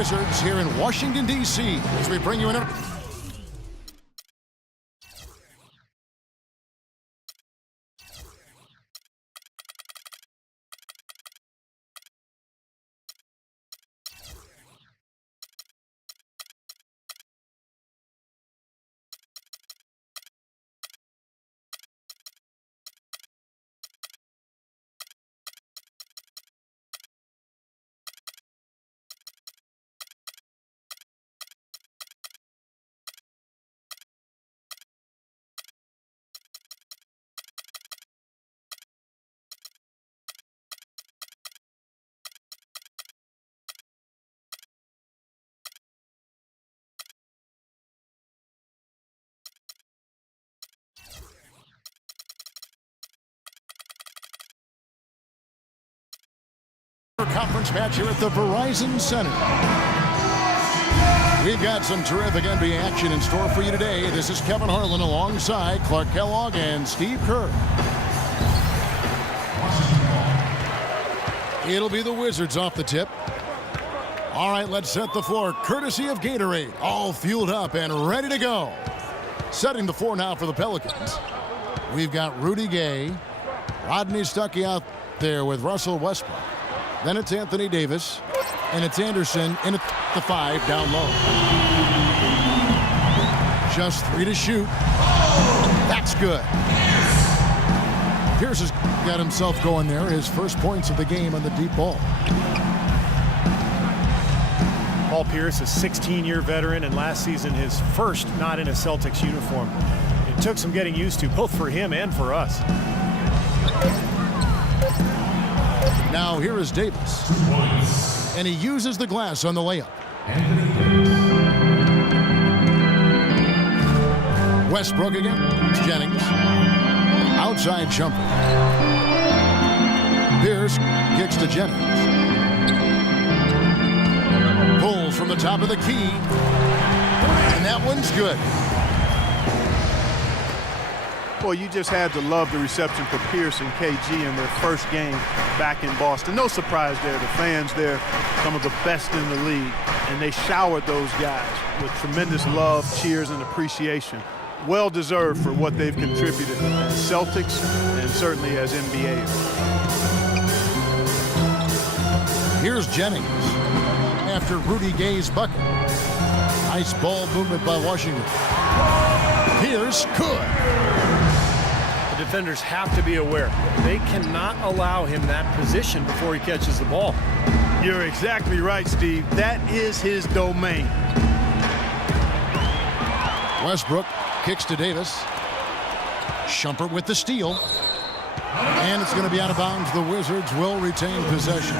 Wizards here in Washington, D.C. as we bring you in. Conference match here at the Verizon Center. We've got some terrific NBA action in store for you today. This is Kevin Harlan alongside Clark Kellogg and Steve Kerr. It'll be the Wizards off the tip. All right, let's set the floor courtesy of Gatorade. All fueled up and ready to go. Setting the floor now for the Pelicans. We've got Rudy Gay. Rodney Stuckey out there with Russell Westbrook. Then it's Anthony Davis, and it's Anderson in at the 5 down low. Just 3 to shoot. That's good. Pierce has got himself going there. His first points of the game on the deep ball. Paul Pierce, a 16-year veteran, and last season his first not in a Celtics uniform. It took some getting used to, both for him and for us. Now here is Davis, and he uses the glass on the layup. Westbrook again. It's Jennings. Outside jumper. Pierce kicks to Jennings. Pulls from the top of the key, and that one's good. Well, you just had to love the reception for Pierce and KG in their first game back in Boston. No surprise there. The fans there, some of the best in the league, and they showered those guys with tremendous love, cheers, and appreciation. Well deserved for what they've contributed as Celtics and certainly as NBAers. Here's Jennings after Rudy Gay's bucket. Nice ball movement by Washington. Pierce could. Defenders have to be aware. They cannot allow him that position before he catches the ball. You're exactly right, Steve. That is his domain. Westbrook kicks to Davis. Shumpert with the steal. And it's going to be out of bounds. The Wizards will retain possession.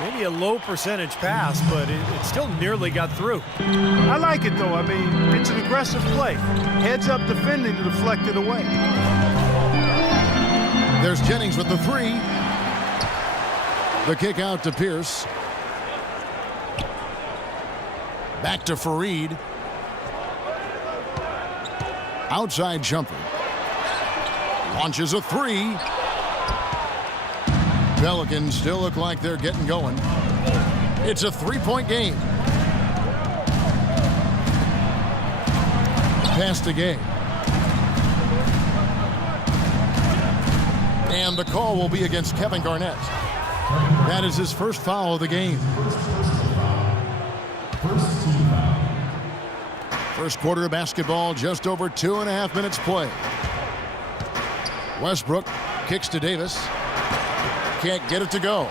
Maybe a low percentage pass, but it still nearly got through. I like it, though. I mean, it's an aggressive play. Heads up defending to deflect it away. There's Jennings with the 3. The kick out to Pierce. Back to Fareed. Outside jumper. Launches a 3. Pelicans still look like they're getting going. It's a 3-point game. Pass to Gay. And the call will be against Kevin Garnett. That is his first foul of the game. First quarter of basketball, just over 2.5 minutes play. Westbrook kicks to Davis. Can't get it to go.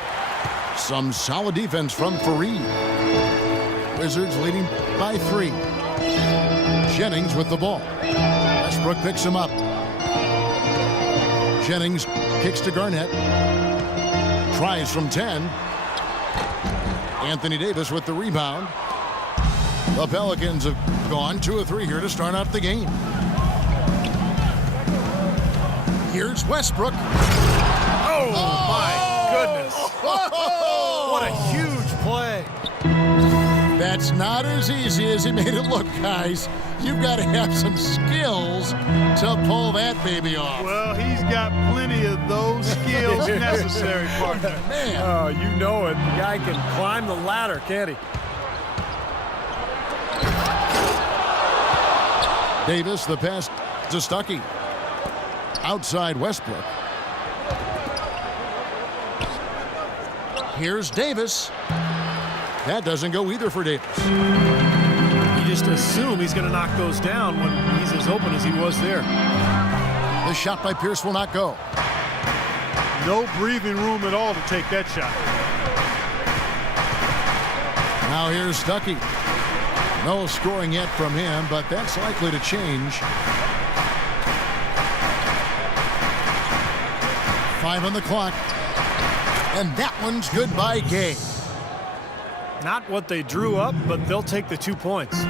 Some solid defense from Fareed. Wizards leading by 3. Jennings with the ball. Westbrook picks him up. Jennings kicks to Garnett. Tries from 10. Anthony Davis with the rebound. The Pelicans have gone 2 of 3 here to start out the game. Here's Westbrook. Oh, my goodness. What a huge play. That's not as easy as he made it look, guys. You've got to have some skills to pull that baby off. Well, he's got plenty of those skills It's necessary, partner. Man. Oh, you know it. The guy can climb the ladder, can't he? Davis, the pass to Stuckey. Outside Westbrook. Here's Davis. That doesn't go either for Davis. You just assume he's going to knock those down when he's as open as he was there. The shot by Pierce will not go. No breathing room at all to take that shot. Now here's Stuckey. No scoring yet from him, but that's likely to change. 5 on the clock. And that one's good by Gay. Not what they drew up, but they'll take the 2 points.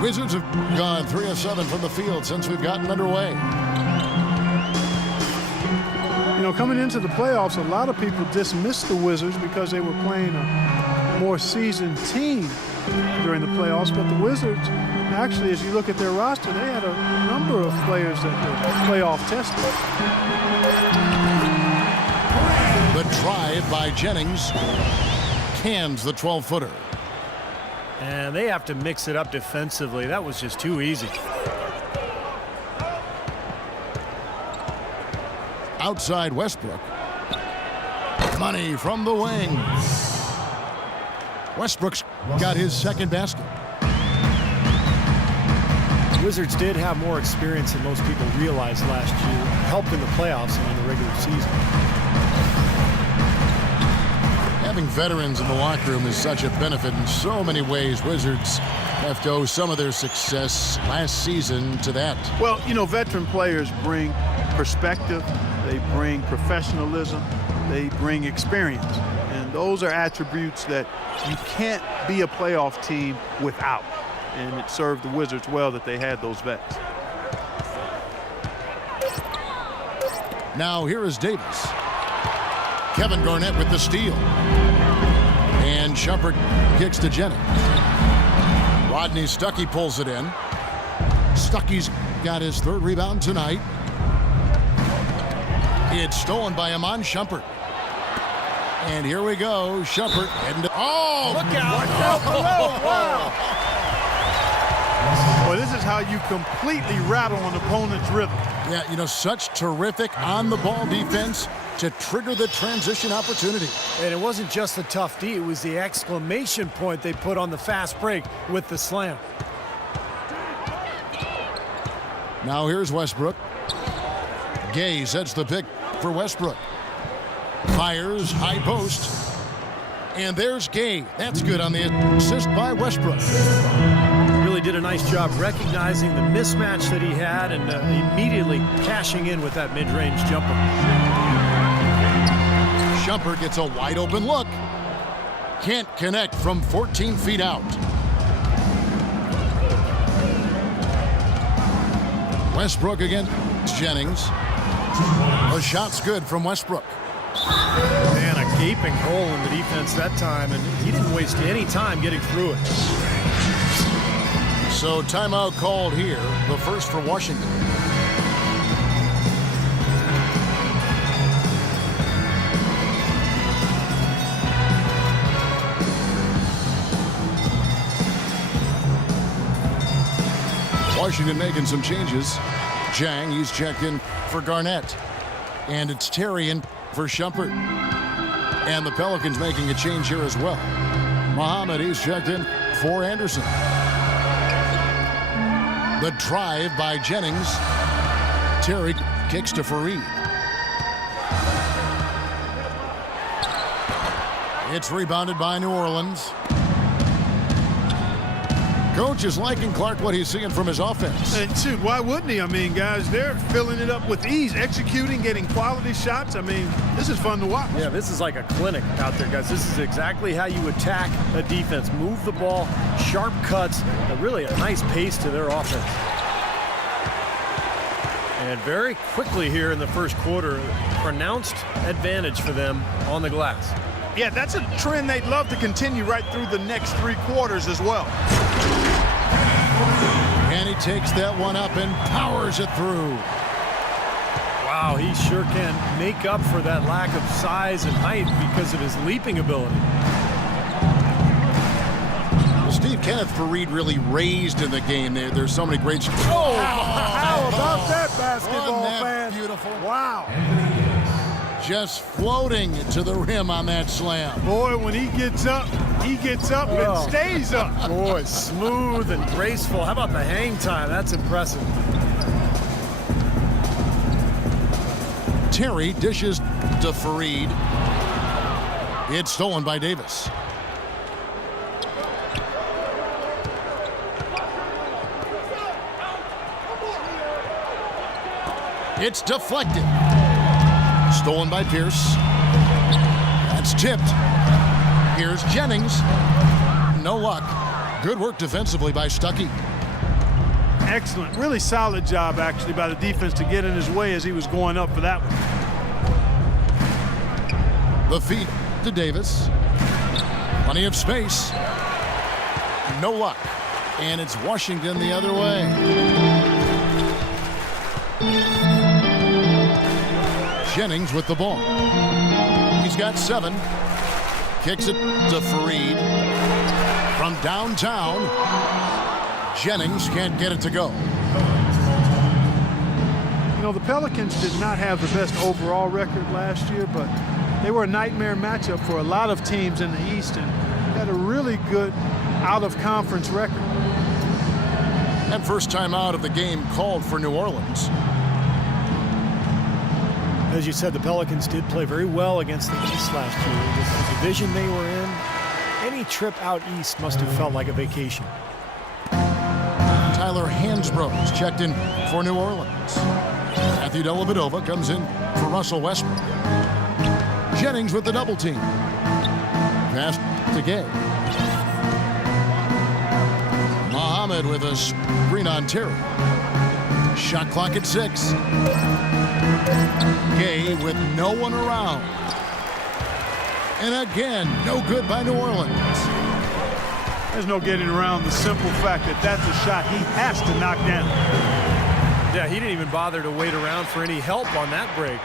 Wizards have gone 3 of 7 from the field since we've gotten underway. You know, coming into the playoffs, a lot of people dismissed the Wizards because they were playing a more seasoned team during the playoffs. But the Wizards, actually, as you look at their roster, they had a number of players that were playoff tested. The drive by Jennings cans the 12-footer. And they have to mix it up defensively. That was just too easy. Outside Westbrook. Money from the wing. Westbrook's got his second basket. The Wizards did have more experience than most people realized last year. Helped in the playoffs and in the regular season. Having veterans in the locker room is such a benefit in so many ways. Wizards have to owe some of their success last season to that. Well, you know, veteran players bring perspective, they bring professionalism, they bring experience. And those are attributes that you can't be a playoff team without. And it served the Wizards well that they had those vets. Now here is Davis. Kevin Garnett with the steal. And Shumpert kicks to Jennings. Rodney Stuckey pulls it in. Stuckey's got his 3rd rebound tonight. It's stolen by Iman Shumpert. And here we go. Shumpert heading to... Oh! Look out! Wow! Well, this is how you completely rattle an opponent's rhythm. Yeah, you know, such terrific on-the-ball defense to trigger the transition opportunity. And it wasn't just the tough D, it was the exclamation point they put on the fast break with the slam. Now here's Westbrook. Gay sets the pick for Westbrook. Fires, high post. And there's Gay. That's good on the assist by Westbrook. Really did a nice job recognizing the mismatch that he had and immediately cashing in with that mid-range jumper. Shumpert gets a wide open look. Can't connect from 14 feet out. Westbrook against Jennings. The shot's good from Westbrook. Man, a gaping hole in the defense that time, and he didn't waste any time getting through it. So timeout called here, the first for Washington. Washington making some changes. Jang, he's checked in for Garnett. And it's Terry in for Shumpert. And the Pelicans making a change here as well. Muhammad, he's checked in for Anderson. The drive by Jennings. Terry kicks to Fareed. It's rebounded by New Orleans. Coach is liking Clark what he's seeing from his offense. And shoot, why wouldn't he? I mean, guys, they're filling it up with ease, executing, getting quality shots. I mean, this is fun to watch. Yeah, this is like a clinic out there, guys. This is exactly how you attack a defense. Move the ball, sharp cuts, and really a nice pace to their offense. And very quickly here in the first quarter, pronounced advantage for them on the glass. Yeah, that's a trend they'd love to continue right through the next 3 quarters as well. And he takes that one up and powers it through. Wow, Wow, he sure can make up for that lack of size and height because of his leaping ability. Well, Steve, Kenneth Fareed really raised in the game. There's so many great... Oh, how about that basketball, Wasn't that fan? beautiful? Wow. Just floating to the rim on that slam. Boy, when he gets up and stays up. Boy, smooth and graceful. How about the hang time? That's impressive. Terry dishes to Fareed. It's stolen by Davis. It's deflected. Stolen by Pierce. That's tipped. Here's Jennings. No luck. Good work defensively by Stuckey. Excellent. Really solid job, actually, by the defense to get in his way as he was going up for that one. The feed to Davis. Plenty of space. No luck. And it's Washington the other way. Jennings with the ball. He's got 7. Kicks it to Fareed. From downtown, Jennings can't get it to go. You know, the Pelicans did not have the best overall record last year, but they were a nightmare matchup for a lot of teams in the East and had a really good out-of-conference record. And first time out of the game called for New Orleans. As you said, the Pelicans did play very well against the East last year. The division they were in, any trip out east must have felt like a vacation. Tyler Hansbrough's checked in for New Orleans. Matthew Dellavedova comes in for Russell Westbrook. Jennings with the double team. Pass to Gay. Muhammad with a screen on Terry. Shot clock at 6. Gay with no one around. And again, no good by New Orleans. There's no getting around the simple fact that that's a shot he has to knock down. Yeah, he didn't even bother to wait around for any help on that break.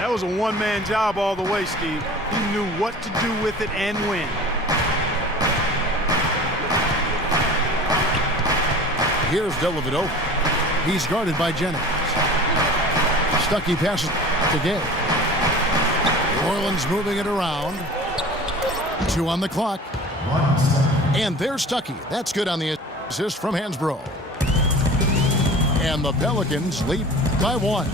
That was a one-man job all the way, Steve. He knew what to do with it and when. Here's Dellavedova. He's guarded by Jennings. Stuckey passes to Gay. New Orleans moving it around. 2 on the clock. And there's Stuckey. That's good on the assist from Hansbrough. And the Pelicans lead by 1.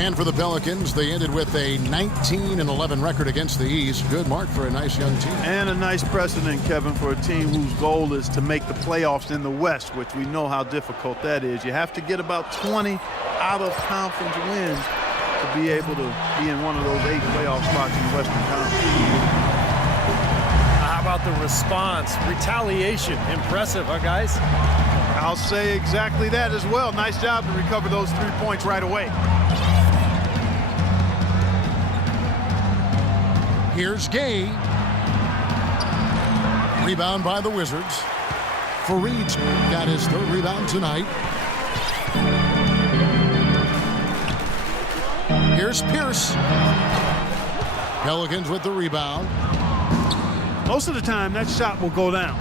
And for the Pelicans, they ended with a 19-11 record against the East. Good mark for a nice young team. And a nice precedent, Kevin, for a team whose goal is to make the playoffs in the West, which we know how difficult that is. You have to get about 20 out-of-conference wins to be able to be in one of those 8 playoff spots in the Western Conference. How about the response? Retaliation. Impressive, huh, guys? I'll say exactly that as well. Nice job to recover those 3 points right away. Here's Gay. Rebound by the Wizards. Fareed's got his 3rd rebound tonight. Here's Pierce. Pelicans with the rebound. Most of the time, that shot will go down.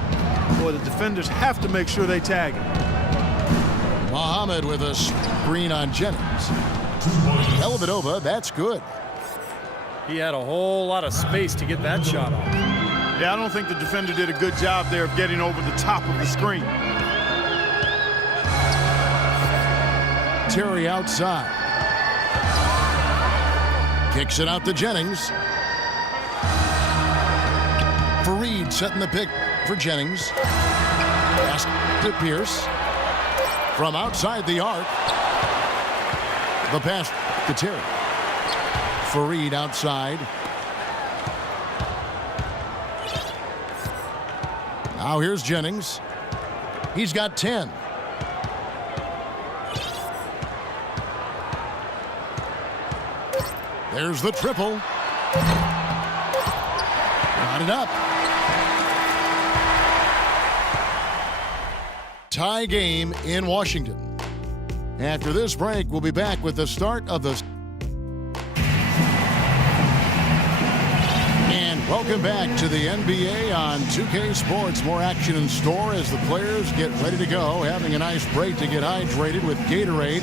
Boy, the defenders have to make sure they tag it. Muhammad with a screen on Jennings. Dellavedova, that's good. He had a whole lot of space to get that shot off. Yeah, I don't think the defender did a good job there of getting over the top of the screen. Terry outside. Kicks it out to Jennings. Fareed setting the pick for Jennings. Pass to Pierce. From outside the arc. The pass to Terry. Fareed outside. Now here's Jennings. He's got 10. There's the triple. Got it up. Tie game in Washington. After this break, we'll be back with the start of the... And welcome back to the NBA on 2K Sports. More action in store as the players get ready to go, having a nice break to get hydrated with Gatorade.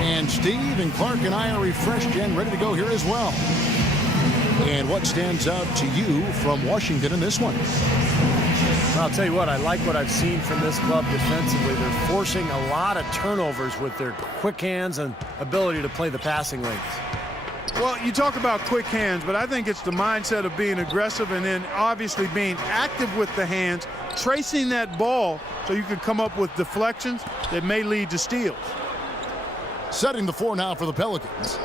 And Steve and Clark and I are refreshed and ready to go here as well. And what stands out to you from Washington in this one? I'll tell you what, I like what I've seen from this club defensively. They're forcing a lot of turnovers with their quick hands and ability to play the passing lanes. Well, you talk about quick hands, but I think it's the mindset of being aggressive and then obviously being active with the hands, tracing that ball so you can come up with deflections that may lead to steals. Setting the floor now for the Pelicans.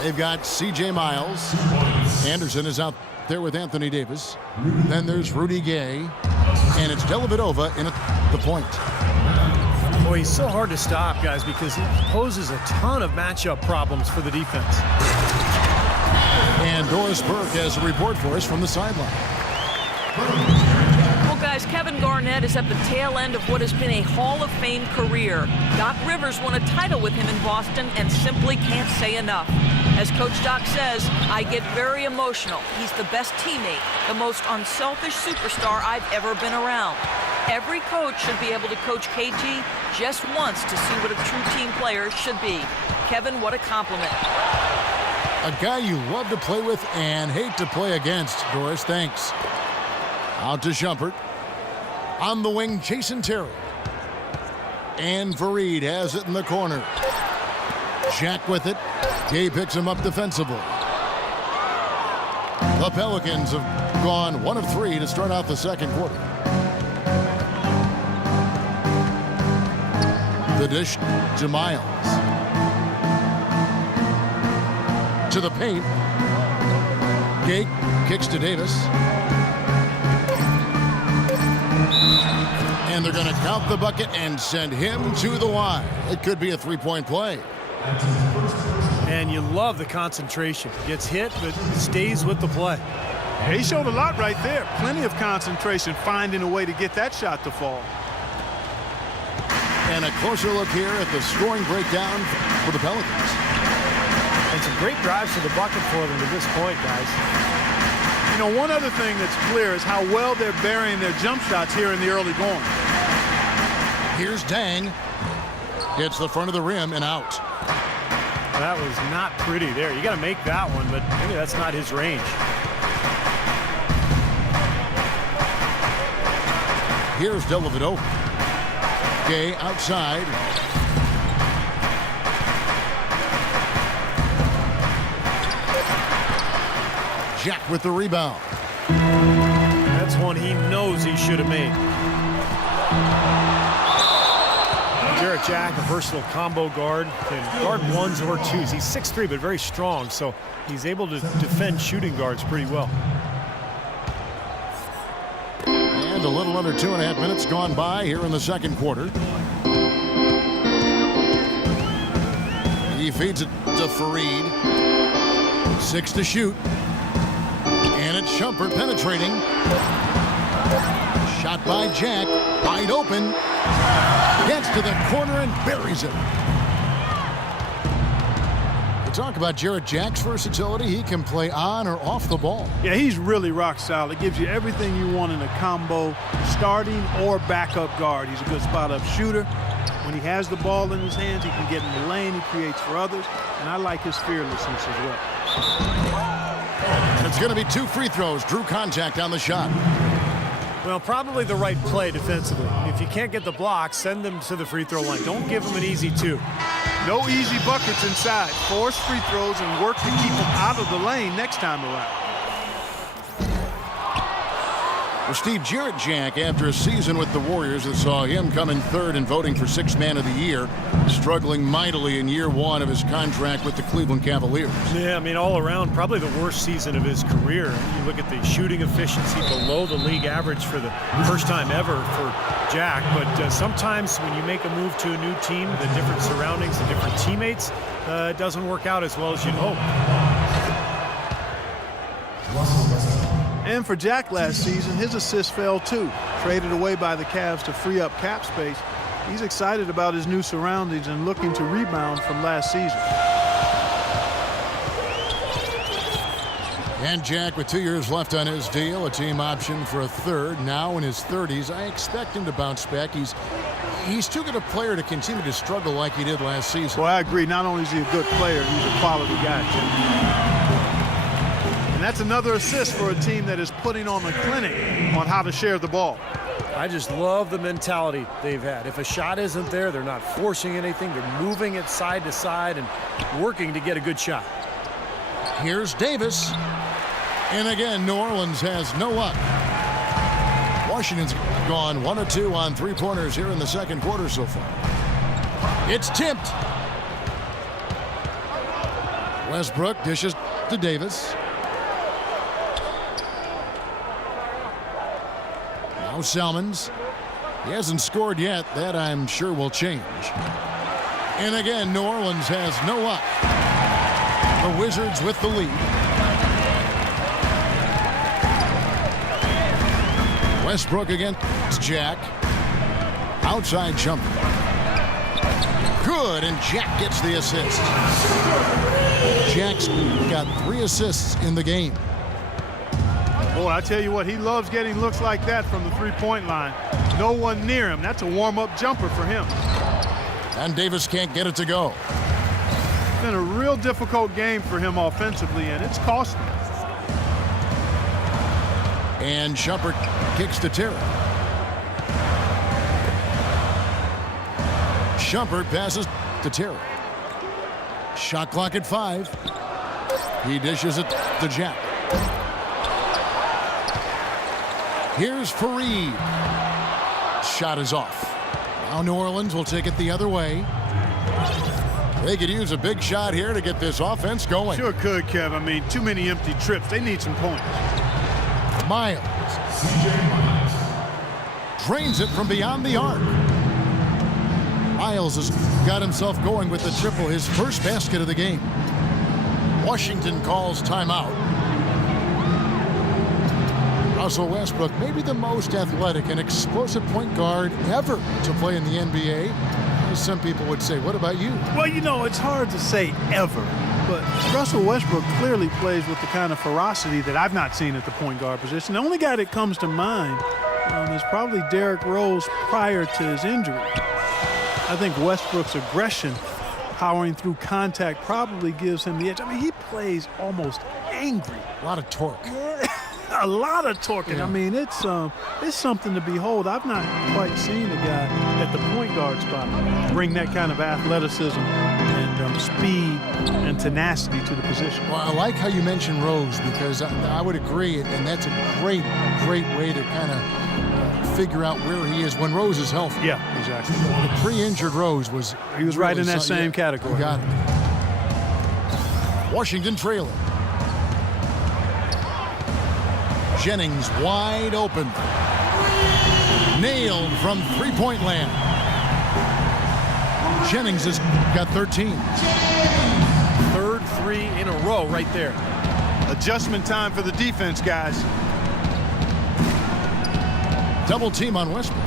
They've got C.J. Miles. Anderson is out there with Anthony Davis. Then there's Rudy Gay. And it's Dellavedova in at the point. Boy, he's so hard to stop, guys, because he poses a ton of matchup problems for the defense. And Doris Burke has a report for us from the sideline. Well, guys, Kevin Garnett is at the tail end of what has been a Hall of Fame career. Doc Rivers won a title with him in Boston and simply can't say enough. As Coach Doc says, I get very emotional. He's the best teammate, the most unselfish superstar I've ever been around. Every coach should be able to coach KG just once to see what a true team player should be. Kevin, what a compliment. A guy you love to play with and hate to play against. Doris, thanks. Out to Shumpert. On the wing, Jason Terry. And Fareed has it in the corner. Jack with it. Gay picks him up defensively. The Pelicans have gone 1 of 3 to start out the second quarter. The dish to Miles. To the paint. Gay kicks to Davis. And they're going to count the bucket and send him to the line. It could be a three-point play. And you love the concentration. Gets hit, but stays with the play. He showed a lot right there. Plenty of concentration, finding a way to get that shot to fall. And a closer look here at the scoring breakdown for the Pelicans. And some great drives to the bucket for them to this point, guys. You know, one other thing that's clear is how well they're burying their jump shots here in the early going. Here's Dang. Hits the front of the rim and out. That was not pretty there. You got to make that one, but maybe that's not his range. Here's Dellavedova. Gay outside. Jack with the rebound. That's one he knows he should have made. Jarrett Jack, a versatile combo guard, can guard ones or twos. He's 6'3", but very strong, so he's able to defend shooting guards pretty well. And a little under 2.5 minutes gone by here in the second quarter. He feeds it to Fareed. 6 to shoot. And it's Shumpert penetrating. Shot by Jack. Wide open. Gets to the corner and buries it. We talk about Jarrett Jack's versatility. He can play on or off the ball. Yeah, he's really rock solid. Gives you everything you want in a combo, starting or backup guard. He's a good spot-up shooter. When he has the ball in his hands, he can get in the lane. He creates for others. And I like his fearlessness as well. It's going to be 2 free throws. Drew contact on the shot. Well, probably the right play defensively. If you can't get the block, send them to the free throw line. Don't give them an easy 2. No easy buckets inside. Force free throws and work to keep them out of the lane next time around. Well, Steve, Jarrett Jack, after a season with the Warriors that saw him come in 3rd in voting for 6th man of the year, struggling mightily in year 1 of his contract with the Cleveland Cavaliers. Yeah, I mean, all around, probably the worst season of his career. You look at the shooting efficiency below the league average for the first time ever for Jack. But sometimes when you make a move to a new team, the different surroundings, the different teammates, it doesn't work out as well as you'd hope. And for Jack last season, his assist fell too. Traded away by the Cavs to free up cap space. he's excited about his new surroundings and looking to rebound from last season. And Jack, with 2 years left on his deal, a team option for a third, now in his 30s. I expect him to bounce back. He's too good a player to continue to struggle like he did last season. Well, I agree. Not only is he a good player, he's a quality guy, Jim. And that's another assist for a team that is putting on a clinic on how to share the ball. I just love the mentality they've had. If a shot isn't there, they're not forcing anything. They're moving it side to side and working to get a good shot. Here's Davis. And again, New Orleans has no luck. Washington's gone 1 of 2 on three-pointers here in the second quarter so far. It's tipped. Westbrook dishes to Davis. Now Salmons. He hasn't scored yet. That, I'm sure, will change. And again, New Orleans has no luck. The Wizards with the lead. Westbrook against Jack. Outside jumper. Good, and Jack gets the assist. Jack's got 3 assists in the game. Boy, I tell you what, he loves getting looks like that from the three-point line. No one near him. That's a warm-up jumper for him. And Davis can't get it to go. It's been a real difficult game for him offensively, and it's costing him. And Shumpert kicks to Terry. Shumpert passes to Terry. Shot clock at 5. He dishes it to Jack. Here's Fareed. Shot is off. Now New Orleans will take it the other way. They could use a big shot here to get this offense going. Sure could, Kev. I mean, too many empty trips. They need some points. Miles. Drains it from beyond the arc. Miles has got himself going with the triple, his first basket of the game. Washington calls timeout. Russell Westbrook, maybe the most athletic and explosive point guard ever to play in the NBA. As some people would say, what about you? Well, you know, it's hard to say ever, but Russell Westbrook clearly plays with the kind of ferocity that I've not seen at the point guard position. The only guy that comes to mind is probably Derrick Rose prior to his injury. I think Westbrook's aggression, powering through contact, probably gives him the edge. I mean, he plays almost angry. A lot of torque. A lot of torque. Yeah. I mean, it's something to behold. I've not quite seen a guy at the point guard spot bring that kind of athleticism and speed and tenacity to the position. Well, I like how you mentioned Rose, because I would agree, and that's a great way to kind of figure out where he is when Rose is healthy. Yeah, exactly. The pre-injured Rose was... He was really right in that same category. You got it. Washington trailing. Jennings wide open. Nailed from three-point land. Jennings has got 13. Third 3 in a row right there. Adjustment time for the defense, guys. Double team on Westbrook.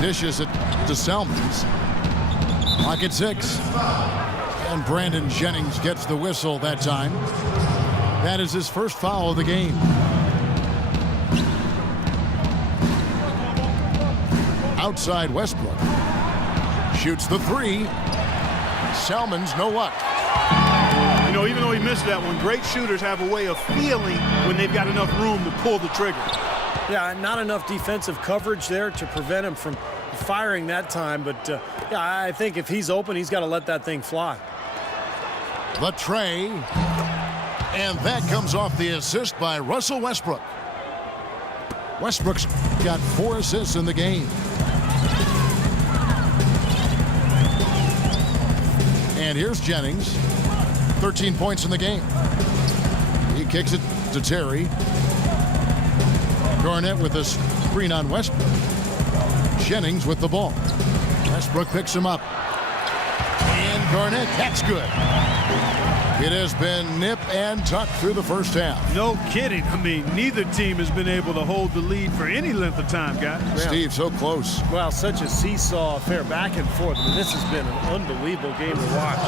Dishes it to Salmons. Clock at 6. And Brandon Jennings gets the whistle that time. That is his first foul of the game. Outside Westbrook. Shoots the 3. Salmons, no luck. You know, even though he missed that one, great shooters have a way of feeling when they've got enough room to pull the trigger. Yeah, not enough defensive coverage there to prevent him from firing that time. But, yeah, I think if he's open, he's got to let that thing fly. The tray. And that comes off the assist by Russell Westbrook. Westbrook's got 4 assists in the game. And here's Jennings. 13 points in the game. He kicks it to Terry. Garnett with a screen on Westbrook. Jennings with the ball. Westbrook picks him up. And Garnett, that's good. It has been nip and tuck through the first half. No kidding. I mean, neither team has been able to hold the lead for any length of time, guys. Steve, so close. Well, such a seesaw affair back and forth. I mean, this has been an unbelievable game to watch.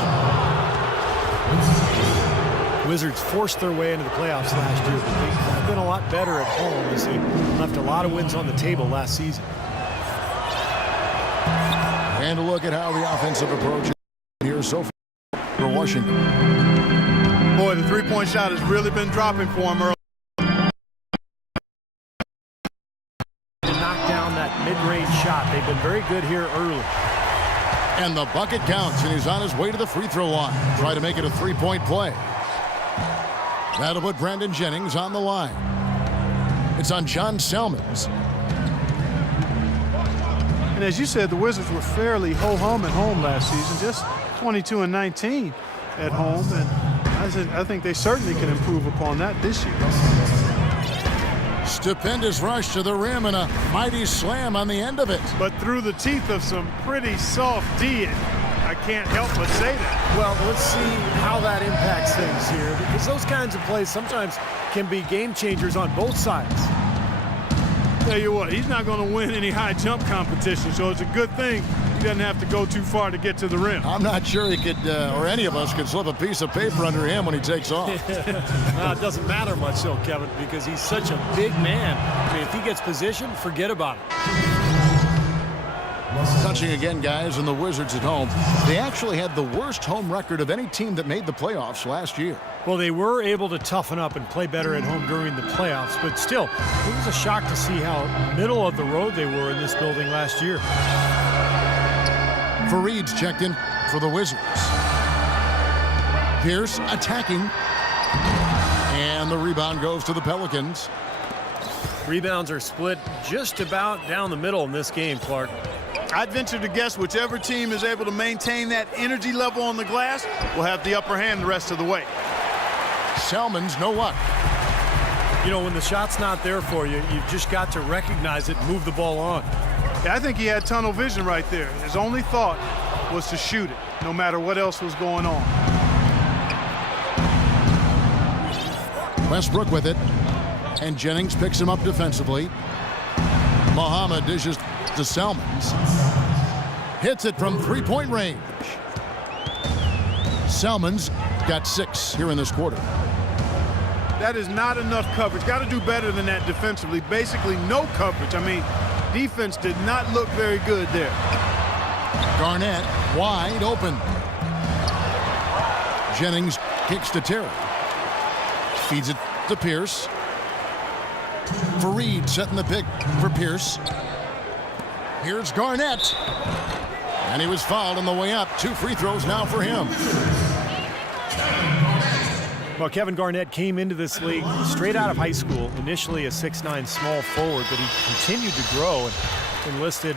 Wizards forced their way into the playoffs last year, but they've been a lot better at home as they left a lot of wins on the table last season. And a look at how the offensive approach is here so far for Washington. Boy, the three-point shot has really been dropping for him early. To knock down that mid-range shot. They've been very good here early. And the bucket counts, and he's on his way to the free throw line. Try to make it a three-point play. That'll put Brandon Jennings on the line. It's on John Salmons. And as you said, the Wizards were fairly ho-hum at home last season, just 22-19 at home, and I think they certainly can improve upon that this year. Stupendous rush to the rim and a mighty slam on the end of it. But through the teeth of some pretty soft D, I can't help but say that. Well, let's see how that impacts things here, because those kinds of plays sometimes can be game changers on both sides. Tell you what, he's not going to win any high jump competition, so it's a good thing he doesn't have to go too far to get to the rim. I'm not sure he could, or any of us could slip a piece of paper under him when he takes off. It doesn't matter much, though, Kevin, because he's such a big man. I mean, if he gets positioned, forget about it. Touching again, guys, and the Wizards at home. They actually had the worst home record of any team that made the playoffs last year. Well, they were able to toughen up and play better at home during the playoffs, but still, it was a shock to see how middle of the road they were in this building last year. Fareed's checked in for the Wizards. Pierce attacking. And the rebound goes to the Pelicans. Rebounds are split just about down the middle in this game, Clark. I'd venture to guess whichever team is able to maintain that energy level on the glass will have the upper hand the rest of the way. Salmons, no luck. You know, when the shot's not there for you, you've just got to recognize it and move the ball on. Yeah, I think he had tunnel vision right there. His only thought was to shoot it, no matter what else was going on. Westbrook with it. And Jennings picks him up defensively. Muhammad dishes to Salmons. Hits it from three-point range. Salmons got 6 here in this quarter. That is not enough coverage. Got to do better than that defensively. Basically no coverage. I mean, defense did not look very good there. Garnett wide open. Jennings kicks to Terry. Feeds it to Pierce. Fareed setting the pick for Pierce. Here's Garnett. And he was fouled on the way up. 2 free throws now for him. Well, Kevin Garnett came into this league straight out of high school, initially a 6'9" small forward, but he continued to grow and enlisted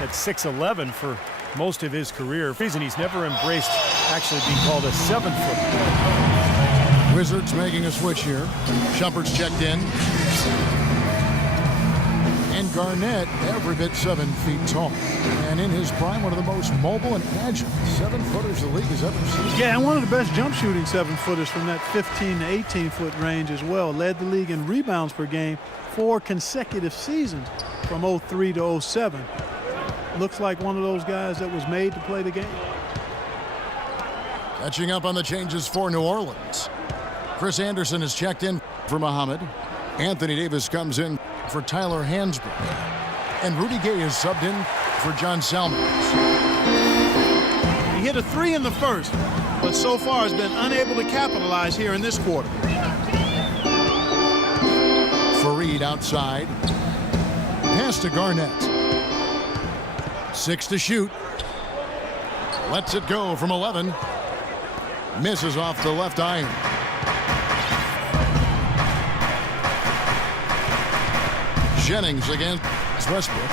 at 6'11" for most of his career. For reason he's never embraced actually being called a 7-foot. Wizards making a switch here. Shumpert's checked in. And Garnett, every bit 7 feet tall. And in his prime, one of the most mobile and agile 7-footers the league has ever seen. Yeah, and one of the best jump shooting 7-footers from that 15 to 18-foot range as well. Led the league in rebounds per game 4 consecutive seasons from 03 to 07. Looks like one of those guys that was made to play the game. Catching up on the changes for New Orleans. Chris Anderson is checked in for Muhammad. Anthony Davis comes in for Tyler Hansbrough. And Rudy Gay is subbed in for John Salmons. He hit a 3 in the first, but so far has been unable to capitalize here in this quarter. Fareed outside. Pass to Garnett. 6 to shoot. Lets it go from 11. Misses off the left iron. Jennings against Westbrook.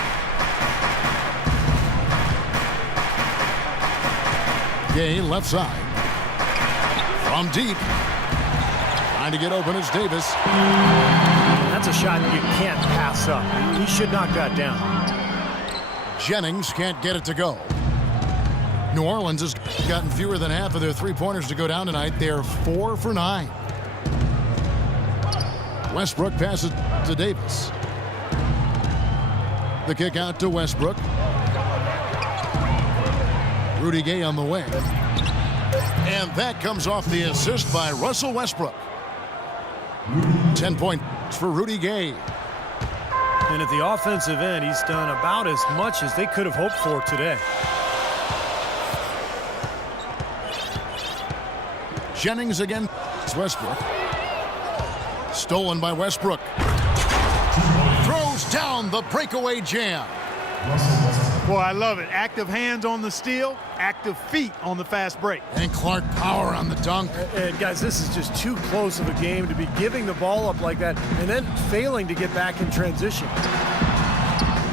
Gay left side. From deep. Trying to get open is Davis. That's a shot you can't pass up. He should knock that down. Jennings can't get it to go. New Orleans has gotten fewer than half of their three-pointers to go down tonight. They're 4 for 9. Westbrook passes to Davis. The kick out to Westbrook. Rudy Gay on the wing. And that comes off the assist by Russell Westbrook. 10 points for Rudy Gay. And at the offensive end, he's done about as much as they could have hoped for today. Jennings again. It's Westbrook. Stolen by Westbrook. Throws down the breakaway jam. Boy, I love it. Active hands on the steal, active feet on the fast break. And Clark Power on the dunk. And guys, this is just too close of a game to be giving the ball up like that and then failing to get back in transition.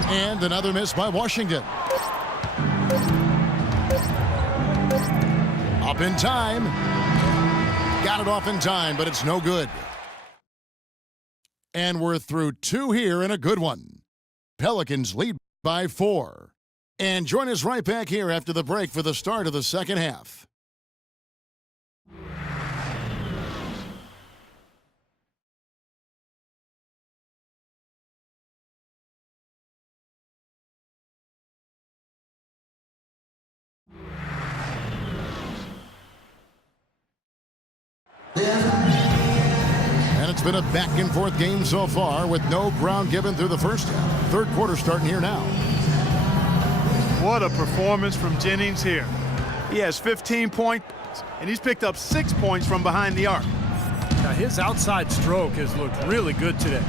And another miss by Washington. Up in time. Got it off in time, but it's no good. And we're through 2 here in a good one. Pelicans lead by 4. And join us right back here after the break for the start of the second half. And it's been a back-and-forth game so far with no ground given through the first half. Third quarter starting here now. What a performance from Jennings here. He has 15 points, and he's picked up 6 points from behind the arc. Now his outside stroke has looked really good today.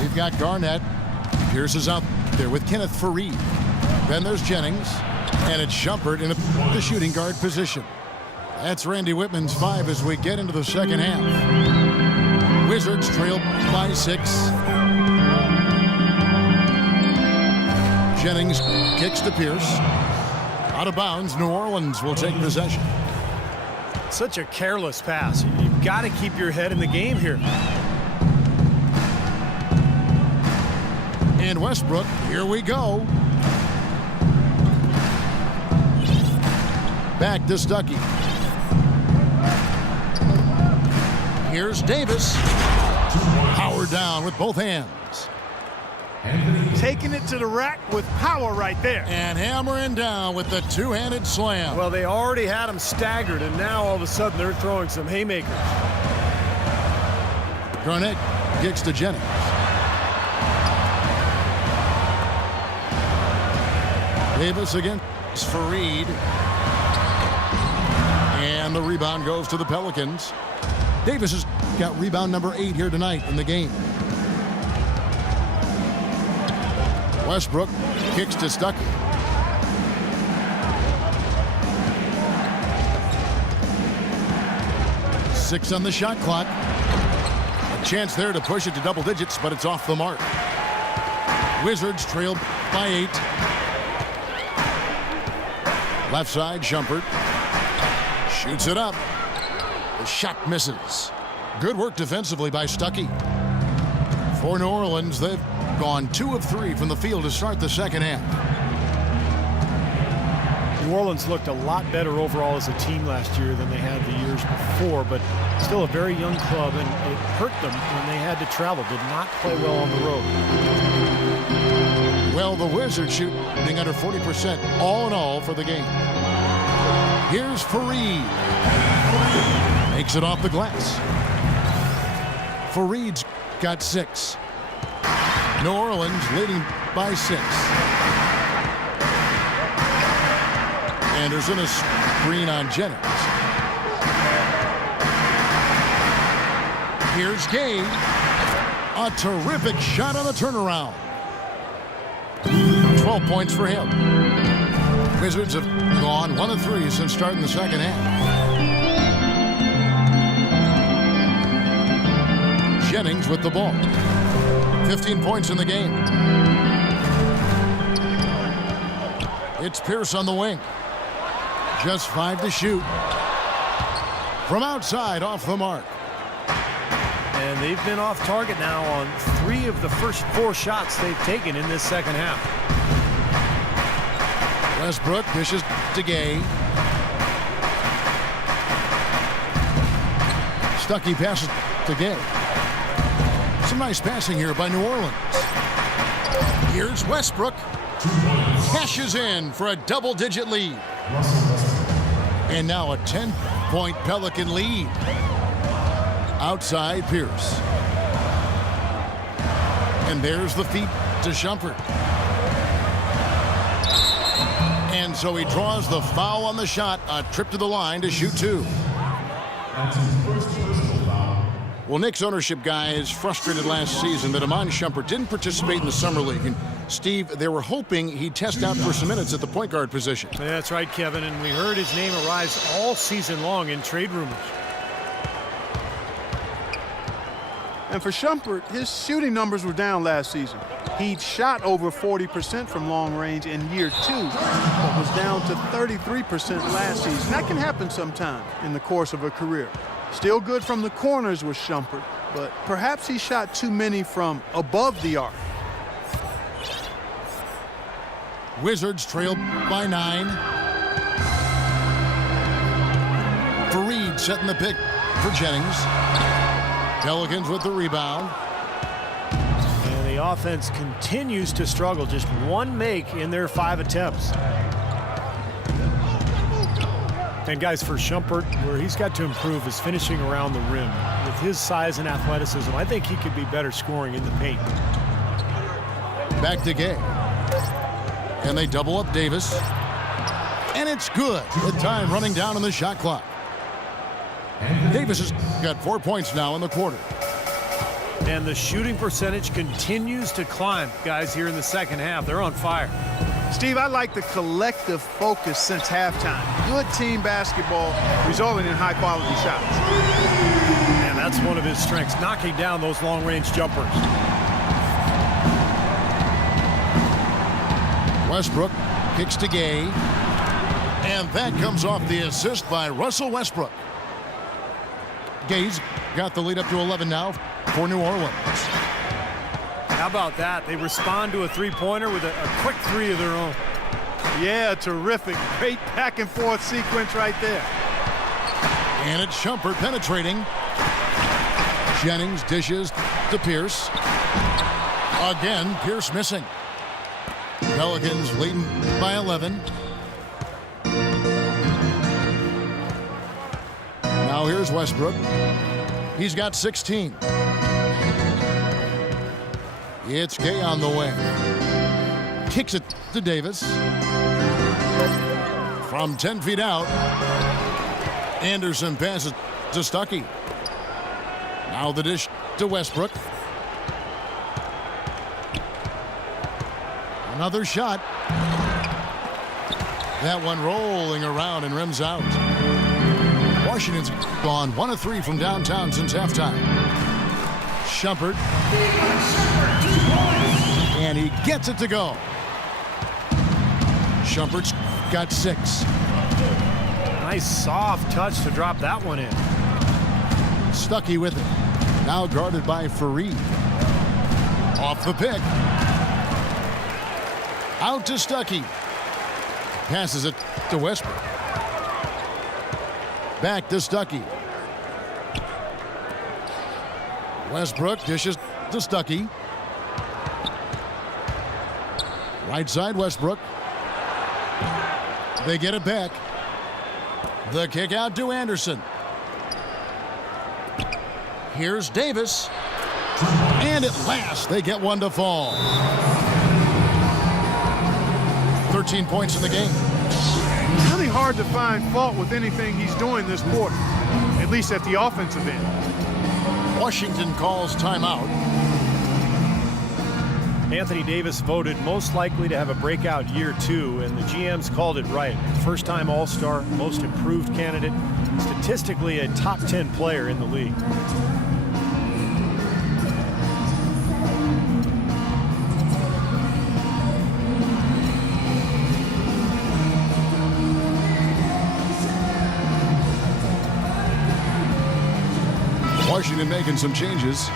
We've got Garnett. Pierce is out there with Kenneth Faried. Then there's Jennings, and it's Shumpert in the shooting guard position. That's Randy Whitman's 5 as we get into the second half. Wizards trail by 6. Jennings kicks to Pierce. Out of bounds, New Orleans will take possession. Such a careless pass. You've got to keep your head in the game here. And Westbrook, here we go. Back to Stuckey. Here's Davis. Power down with both hands. Taking it to the rack with power right there. And hammering down with the two-handed slam. Well, they already had him staggered, and now all of a sudden they're throwing some haymakers. Garnett kicks to Jennings. Davis against Faried. And the rebound goes to the Pelicans. Davis has got rebound number 8 here tonight in the game. Westbrook kicks to Stuckey. Six on the shot clock. A chance there to push it to double digits, but it's off the mark. Wizards trail by 8. Left side, Shumpert. Shoots it up. The shot misses. Good work defensively by Stuckey. For New Orleans, they've gone 2 of 3 from the field to start the second half. New Orleans looked a lot better overall as a team last year than they had the years before, but still a very young club, and it hurt them when they had to travel. Did not play well on the road. Well, the Wizards shooting under 40% all in all for the game. Here's Faried. Makes it off the glass. Faried's got 6. New Orleans leading by 6. Anderson a screen on Jennings. Here's Gay. A terrific shot on the turnaround. 12 points for him. Wizards have gone 1 of 3 since starting the second half. Jennings with the ball. 15 points in the game. It's Pierce on the wing. Just 5 to shoot. From outside, off the mark. And they've been off target now on 3 of the first 4 shots they've taken in this second half. Westbrook dishes to Gay. Stuckey passes to Gay. Some nice passing here by New Orleans. Here's Westbrook. Cashes in for a double-digit lead. And now a 10-point Pelican lead. Outside Pierce. And there's the feed to Shumpert. And so he draws the foul on the shot. A trip to the line to shoot two. Well, Knicks ownership guys frustrated last season that Iman Shumpert didn't participate in the Summer League. And Steve, they were hoping he'd test out for some minutes at the point guard position. Yeah, that's right, Kevin. And we heard his name arise all season long in trade rumors. And for Shumpert, his shooting numbers were down last season. He'd shot over 40% from long range in year 2, but was down to 33% last season. That can happen sometime in the course of a career. Still good from the corners with Shumpert, but perhaps he shot too many from above the arc. Wizards trail by 9. Fareed setting the pick for Jennings. Pelicans with the rebound. And the offense continues to struggle. Just one make in their 5 attempts. And guys, for Shumpert, where he's got to improve is finishing around the rim. With his size and athleticism, I think he could be better scoring in the paint. Back to Gay. And they double up Davis. And it's good. With time running down on the shot clock. Davis has got 4 points now in the quarter. And the shooting percentage continues to climb, guys, here in the second half. They're on fire. Steve, I like the collective focus since halftime. Good team basketball resulting in high-quality shots. And that's one of his strengths, knocking down those long-range jumpers. Westbrook kicks to Gay. And that comes off the assist by Russell Westbrook. Gay's got the lead up to 11 now for New Orleans. How about that? They respond to a three-pointer with a quick 3 of their own. Yeah, terrific. Great back-and-forth sequence right there. And it's Shumpert penetrating. Jennings dishes to Pierce. Again, Pierce missing. Pelicans leading by 11. Now here's Westbrook. He's got 16. It's Gay on the way. Kicks it to Davis. From 10 feet out, Anderson passes to Stuckey. Now the dish to Westbrook. Another shot. That one rolling around and rims out. Washington's gone 1 of 3 from downtown since halftime. Shumpert. And he gets it to go. Shumpert's got 6. Nice soft touch to drop that one in. Stuckey with it. Now guarded by Fareed. Off the pick. Out to Stuckey. Passes it to Westbrook. Back to Stuckey. Westbrook dishes to Stuckey. Right side Westbrook. They get it back. The kick out to Anderson. Here's Davis. And at last they get one to fall. 13 points in the game. Really hard to find fault with anything he's doing this quarter, at least at the offensive end. Washington calls timeout. Anthony Davis voted most likely to have a breakout year 2, and the GMs called it right. First-time All-Star, most improved candidate, statistically a top 10 player in the league. Washington making some changes.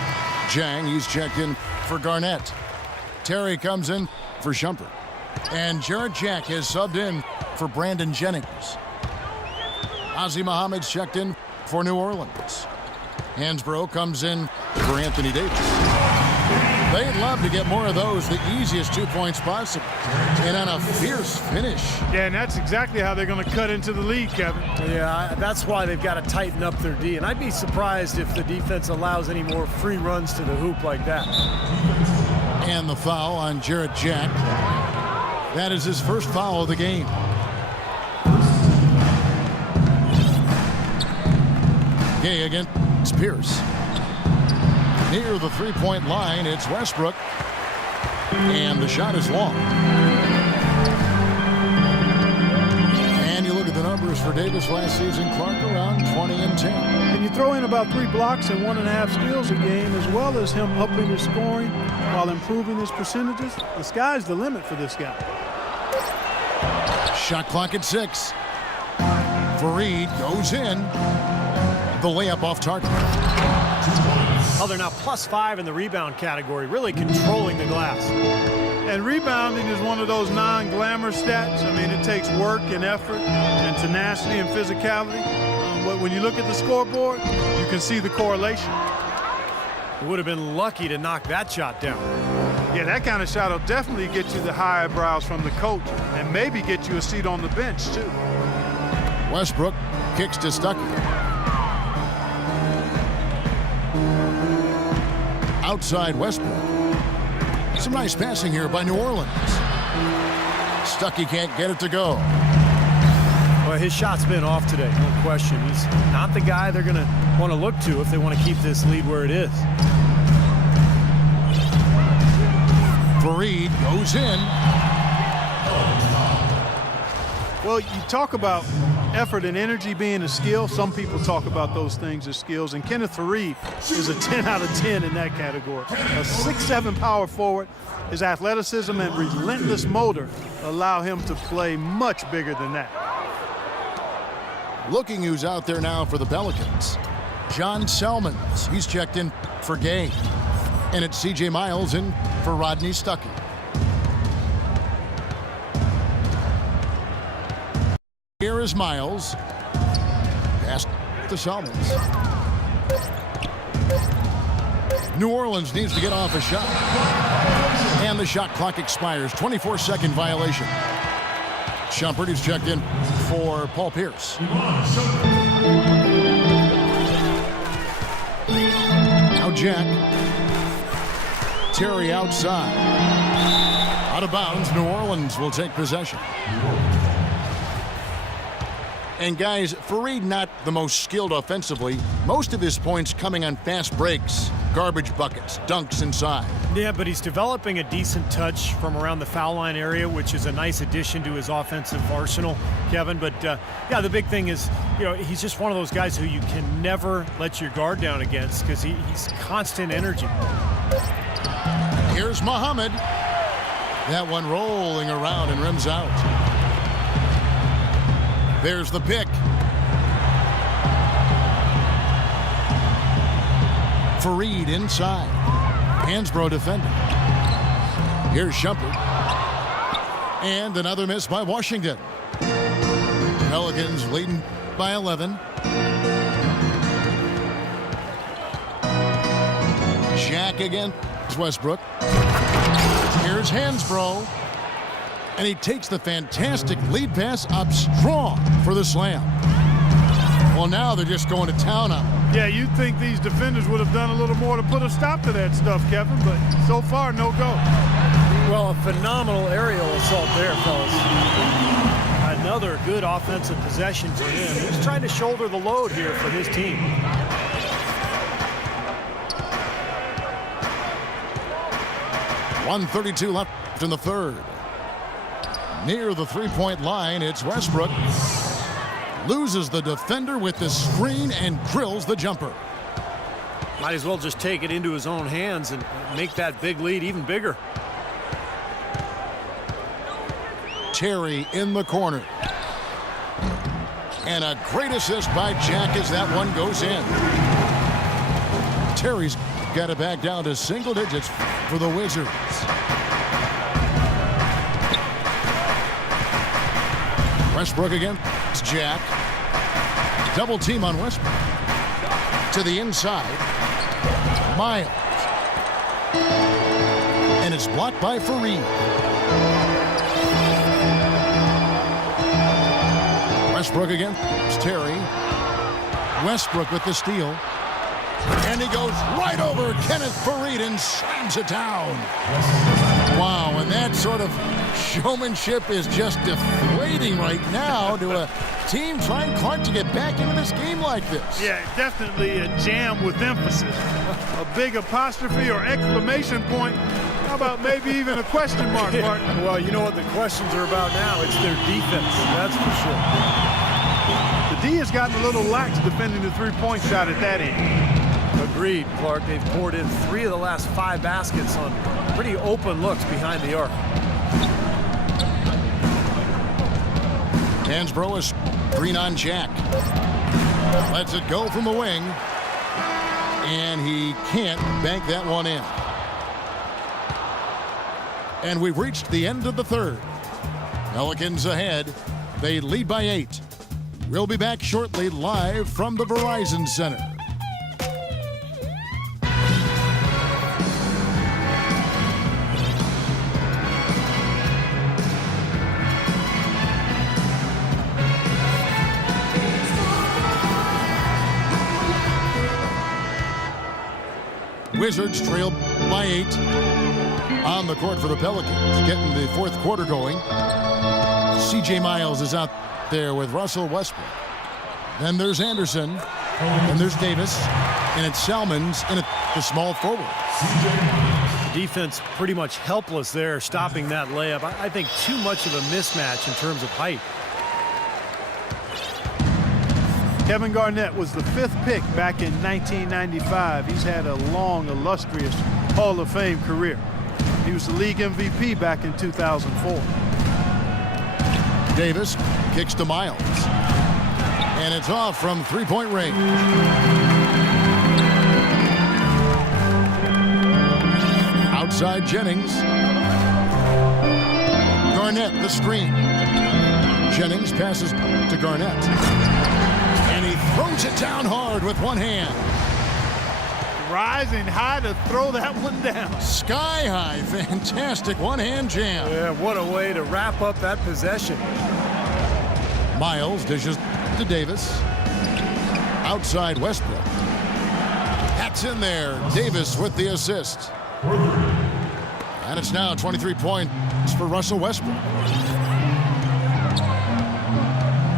Jang, he's checked in for Garnett. Terry comes in for Shumpert. And Jarrett Jack has subbed in for Brandon Jennings. Ozzie Muhammad's checked in for New Orleans. Hansbrough comes in for Anthony Davis. They'd love to get more of those, the easiest 2 points possible. And on a fierce finish. Yeah, and that's exactly how they're going to cut into the lead, Kevin. Yeah, that's why they've got to tighten up their D. And I'd be surprised if the defense allows any more free runs to the hoop like that. And the foul on Jarrett Jack. That is his first foul of the game. Gay against Pierce. Near the three-point line, it's Westbrook. And the shot is long. And you look at the numbers for Davis last season, Clark around 20 and 10. And you throw in about 3 blocks and 1.5 steals a game, as well as him upping his scoring while improving his percentages. The sky's the limit for this guy. Shot clock at 6. Fareed goes in. The layup off target. Oh, they're now +5 in the rebound category, really controlling the glass. And rebounding is one of those non-glamour stats. I mean, it takes work and effort and tenacity and physicality. But when you look at the scoreboard, you can see the correlation. He would have been lucky to knock that shot down. Yeah, that kind of shot will definitely get you the high eyebrows from the coach and maybe get you a seat on the bench, too. Westbrook kicks to Stuckey. Outside Westbrook. Some nice passing here by New Orleans. Stuckey can't get it to go. Well, his shot's been off today, no question. He's not the guy they're going to want to look to if they want to keep this lead where it is. Fareed goes in. Well, you talk about effort and energy being a skill. Some people talk about those things as skills, and Kenneth Fareed is a 10 out of 10 in that category. A 6'7" power forward. His athleticism and relentless motor allow him to play much bigger than that. Looking who's out there now for the Pelicans. John Selmans. He's checked in for Gay. And it's C.J. Miles in for Rodney Stuckey. Here is Miles. Pass to Selmans. New Orleans needs to get off a shot. And the shot clock expires. 24-second violation. Shumpert is checked in for Paul Pierce. Now Jack. Terry outside. Out of bounds. New Orleans will take possession. And guys, Fareed not the most skilled offensively. Most of his points coming on fast breaks, garbage buckets, dunks inside. Yeah, but he's developing a decent touch from around the foul line area, which is a nice addition to his offensive arsenal, Kevin. But yeah, the big thing is, you know, he's just one of those guys who you can never let your guard down against because he's constant energy. Here's Muhammad. That one rolling around and rims out. There's the pick. Fareed inside. Hansbrough defending. Here's Shumpert. And another miss by Washington. Pelicans leading by 11. Jack again. Westbrook. Here's Hansbrough. And he takes the fantastic lead pass up strong for the slam. Well, now they're just going to town on him. Yeah, you'd think these defenders would have done a little more to put a stop to that stuff, Kevin, but so far, no go. Well, a phenomenal aerial assault there, fellas. Another good offensive possession for him. He's trying to shoulder the load here for his team. .132 left in the third. Near the three-point line, it's Westbrook. Loses the defender with the screen and drills the jumper. Might as well just take it into his own hands and make that big lead even bigger. Terry in the corner. And a great assist by Jack as that one goes in. Terry's got it back down to single digits for the Wizards. Westbrook against Jack. Double team on Westbrook. To the inside. Miles. And it's blocked by Fareed. Westbrook against Terry. Westbrook with the steal. And he goes right over Kenneth Fareed and slams it down. Wow, and that sort of showmanship is just deflating right now to a team trying hard to get back into this game like this. Yeah, definitely a jam with emphasis. A big apostrophe or exclamation point. How about maybe even a question mark, Martin? Well, you know what the questions are about now. It's their defense, that's for sure. The D has gotten a little lax defending the three-point shot at that end. Agreed, Clark. They've poured in 3 of the last 5 baskets on pretty open looks behind the arc. Hansbrough is green on Jack. Lets it go from the wing. And he can't bank that one in. And we've reached the end of the third. Pelicans ahead. They lead by 8. We'll be back shortly live from the Verizon Center. Wizards trail by 8 on the court for the Pelicans, getting the fourth quarter going. C.J. Miles is out there with Russell Westbrook. Then there's Anderson, and there's Davis, and it's Salmons in the small forward. The defense pretty much helpless there, stopping that layup. I think too much of a mismatch in terms of height. Kevin Garnett was the 5th pick back in 1995. He's had a long, illustrious Hall of Fame career. He was the league MVP back in 2004. Davis kicks to Miles. And it's off from three-point range. Outside Jennings. Garnett the screen. Jennings passes to Garnett. And he throws it down hard with one hand. Rising high to throw that one down. Sky high. Fantastic one-hand jam. Yeah, what a way to wrap up that possession. Miles dishes to Davis. Outside Westbrook. That's in there. Davis with the assist. And it's now 23 points for Russell Westbrook.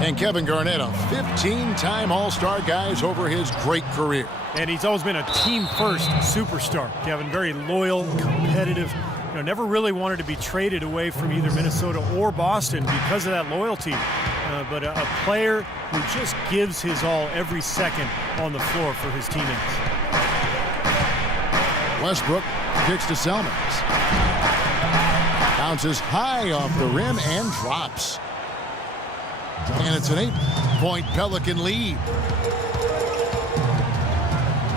And Kevin Garnett, a 15-time All-Star guys over his great career. And he's always been a team-first superstar. Kevin, very loyal, competitive. You know, never really wanted to be traded away from either Minnesota or Boston because of that loyalty. But a player who just gives his all every second on the floor for his teammates. Westbrook kicks to Salmons. Bounces high off the rim and drops. And it's an 8-point Pelican lead.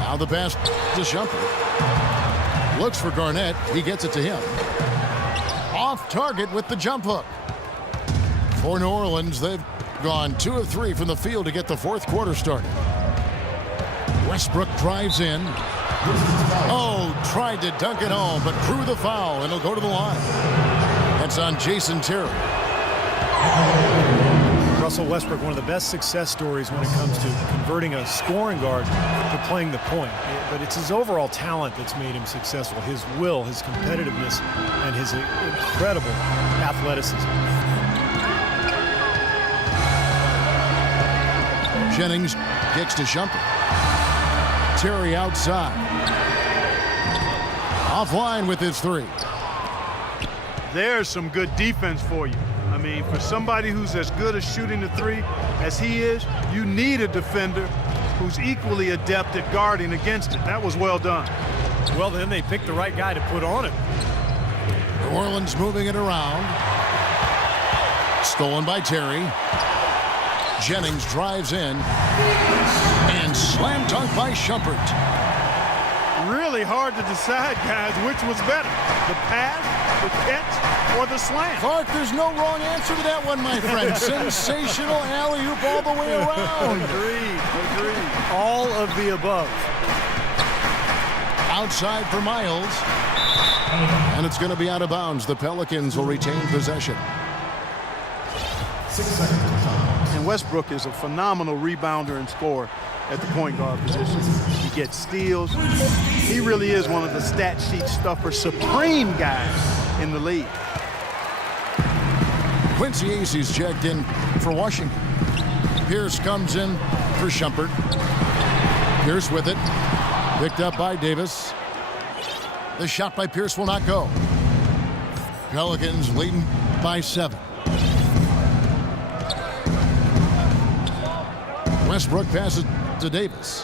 Now the pass to Shumpert. Looks for Garnett. He gets it to him. Off target with the jump hook. For New Orleans, they've gone 2 of 3 from the field to get the fourth quarter started. Westbrook drives in. Oh, tried to dunk it home, but drew the foul, and he'll go to the line. That's on Jason Terry. Russell Westbrook, one of the best success stories when it comes to converting a scoring guard to playing the point. But it's his overall talent that's made him successful. His will, his competitiveness, and his incredible athleticism. Jennings kicks to Shumpert. Terry outside. Offline with his 3. There's some good defense for you. I mean, for somebody who's as good at shooting the 3 as he is, you need a defender who's equally adept at guarding against it. That was well done. Well, then they picked the right guy to put on it. New Orleans moving it around. Stolen by Terry. Jennings drives in. And slam dunk by Shumpert. Really hard to decide, guys, which was better, the pass the catch or the slam. Clark, there's no wrong answer to that one, my friend. Sensational alley-oop all the way around. Agreed. All of the above. Outside for Miles. And it's going to be out of bounds. The Pelicans will retain possession. And Westbrook is a phenomenal rebounder and scorer at the point guard position. He gets steals. He really is one of the stat sheet stuffer supreme guys in the league. Quincy Acey's checked in for Washington. Pierce comes in for Shumpert. Pierce with it. Picked up by Davis. The shot by Pierce will not go. Pelicans leading by 7. Westbrook passes to Davis.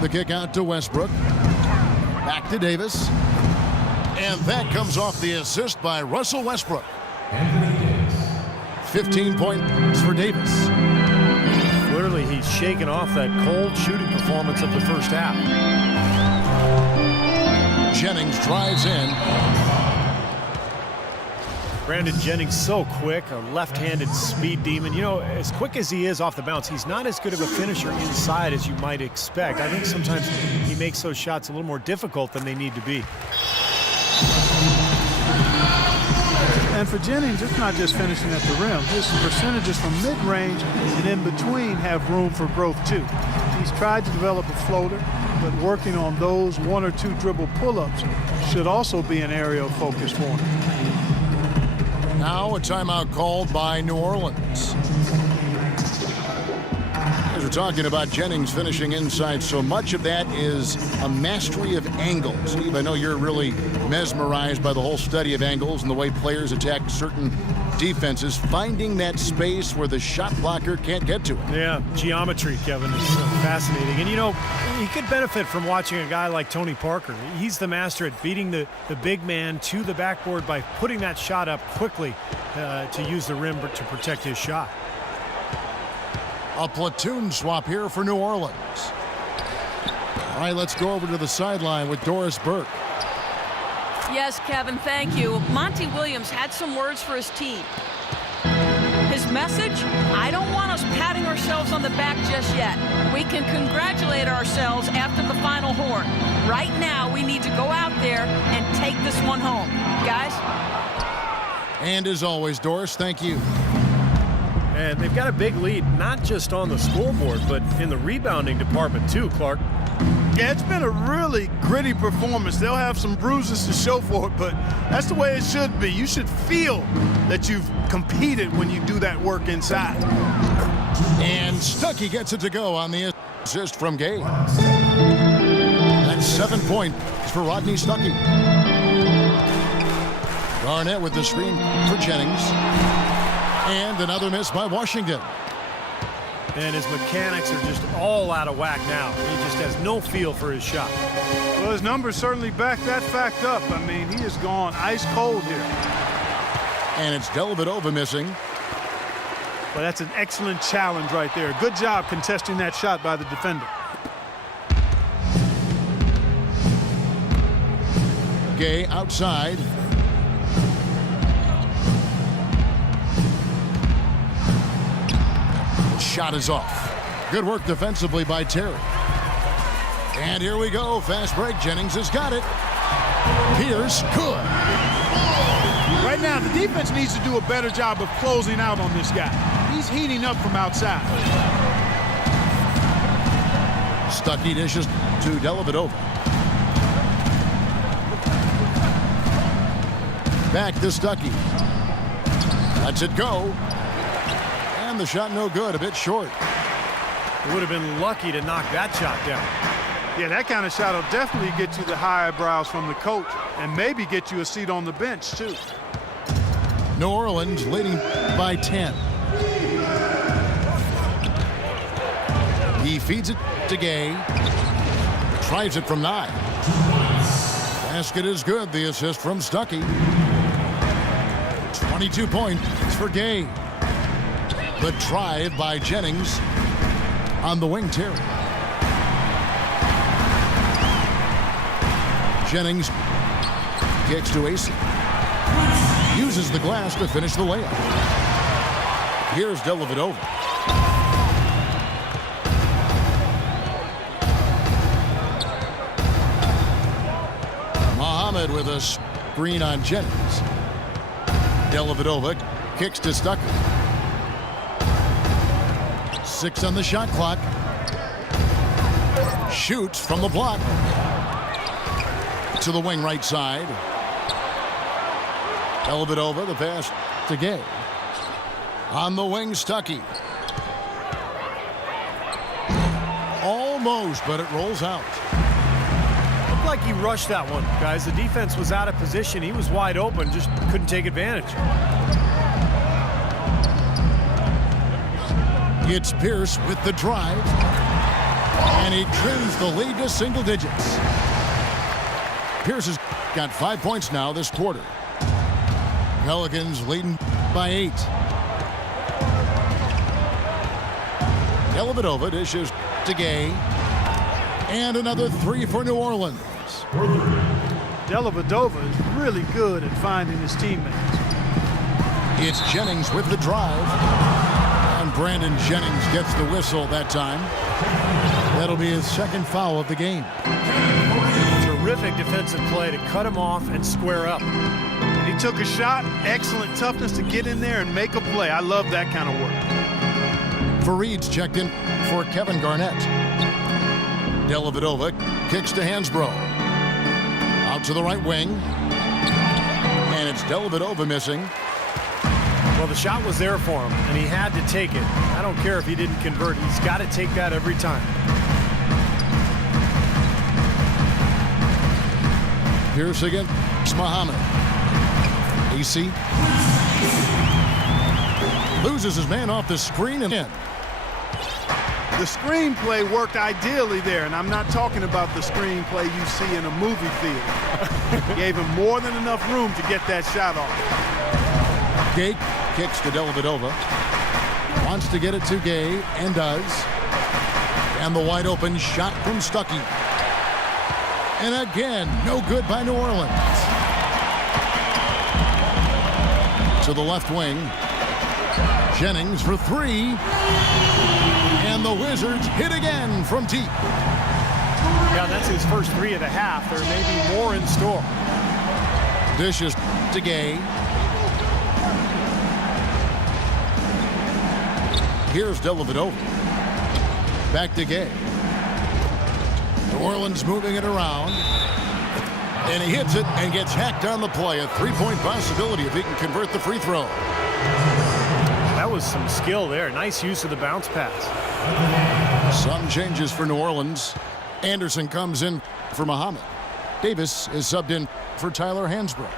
The kick out to Westbrook. Back to Davis. And that comes off the assist by Russell Westbrook. 15 points for Davis. Clearly, he's shaken off that cold shooting performance of the first half. Jennings drives in. Brandon Jennings so quick, a left-handed speed demon. You know, as quick as he is off the bounce, he's not as good of a finisher inside as you might expect. I think sometimes he makes those shots a little more difficult than they need to be. And for Jennings, it's not just finishing at the rim. His percentages from mid-range and in between have room for growth too. He's tried to develop a floater, but working on those 1 or 2 dribble pull-ups should also be an area of focus for him. Now a timeout called by New Orleans. As we're talking about Jennings finishing inside, so much of that is a mastery of angles. Steve, I know you're really mesmerized by the whole study of angles and the way players attack certain defenses, finding that space where the shot blocker can't get to it. Yeah, geometry, Kevin, is fascinating. And, you know, he could benefit from watching a guy like Tony Parker. He's the master at beating the big man to the backboard by putting that shot up quickly to use the rim to protect his shot. A platoon swap here for New Orleans. All right, let's go over to the sideline with Doris Burke. Yes, Kevin, thank you. Monty Williams had some words for his team. His message, I don't want us patting ourselves on the back just yet. We can congratulate ourselves after the final horn. Right now, we need to go out there and take this one home. Guys? And as always, Doris, thank you. And they've got a big lead, not just on the scoreboard, but in the rebounding department too, Clark. Yeah, it's been a really gritty performance. They'll have some bruises to show for it, but that's the way it should be. You should feel that you've competed when you do that work inside. And Stuckey gets it to go on the assist from Gay. That's 7 points for Rodney Stuckey. Garnett with the screen for Jennings. And another miss by Washington. And his mechanics are just all out of whack now. He just has no feel for his shot. Well, his numbers certainly back that fact up. I mean, he has gone ice cold here. And it's Dellavedova missing. Well, that's an excellent challenge right there. Good job contesting that shot by the defender. Gay outside. Shot is off. Good work defensively by Terry. And here we go. Fast break. Jennings has got it. Pierce, good. Right now, the defense needs to do a better job of closing out on this guy. He's heating up from outside. Stuckey dishes to Dellavedova. Back to Stuckey. Lets it go. And the shot no good, a bit short. He would have been lucky to knock that shot down. Yeah, that kind of shot will definitely get you the high eyebrows from the coach and maybe get you a seat on the bench, too. New Orleans leading by 10. He feeds it to Gay. Tries it from 9. Basket is good. The assist from Stuckey. 22 points for Gay. The drive by Jennings on the wing. Terry. Jennings kicks to Acey. Uses the glass to finish the layup. Here's Dellavedova. Muhammad with a screen on Jennings. Dellavedova kicks to Stuckey. 6 on the shot clock. Shoots from the block. To the wing right side. Dellavedova, the pass to Gay. On the wing, Stuckey. Almost, but it rolls out. Looked like he rushed that one, guys. The defense was out of position. He was wide open, just couldn't take advantage. It's Pierce with the drive. And he trims the lead to single digits. Pierce has got 5 points now this quarter. Pelicans leading by 8. Dellavedova dishes to Gay. And another 3 for New Orleans. Dellavedova is really good at finding his teammates. It's Jennings with the drive. And Brandon Jennings gets the whistle that time. That'll be his second foul of the game. Terrific defensive play to cut him off and square up. And he took a shot. Excellent toughness to get in there and make a play. I love that kind of work. Fareed's checked in for Kevin Garnett. Dellavedova kicks to Hansbrough. Out to the right wing. And it's Dellavedova missing. Well, the shot was there for him, and he had to take it. I don't care if he didn't convert. He's got to take that every time. Pierce against Muhammad. AC loses his man off the screen and in. The screenplay worked ideally there, and I'm not talking about the screenplay you see in a movie theater. Gave him more than enough room to get that shot off. Gay kicks to Dellavedova. Wants to get it to Gay, and does. And the wide open shot from Stuckey. And again, no good by New Orleans. To the left wing. Jennings for 3. And the Wizards hit again from deep. Yeah, that's his first 3 of the half. There may be more in store. Dishes to Gay. Here's Dellavedova. Back to Gay. New Orleans moving it around. And he hits it and gets hacked on the play. A 3-point possibility if he can convert the free throw. That was some skill there. Nice use of the bounce pass. Some changes for New Orleans. Anderson comes in for Muhammad. Davis is subbed in for Tyler Hansbrough.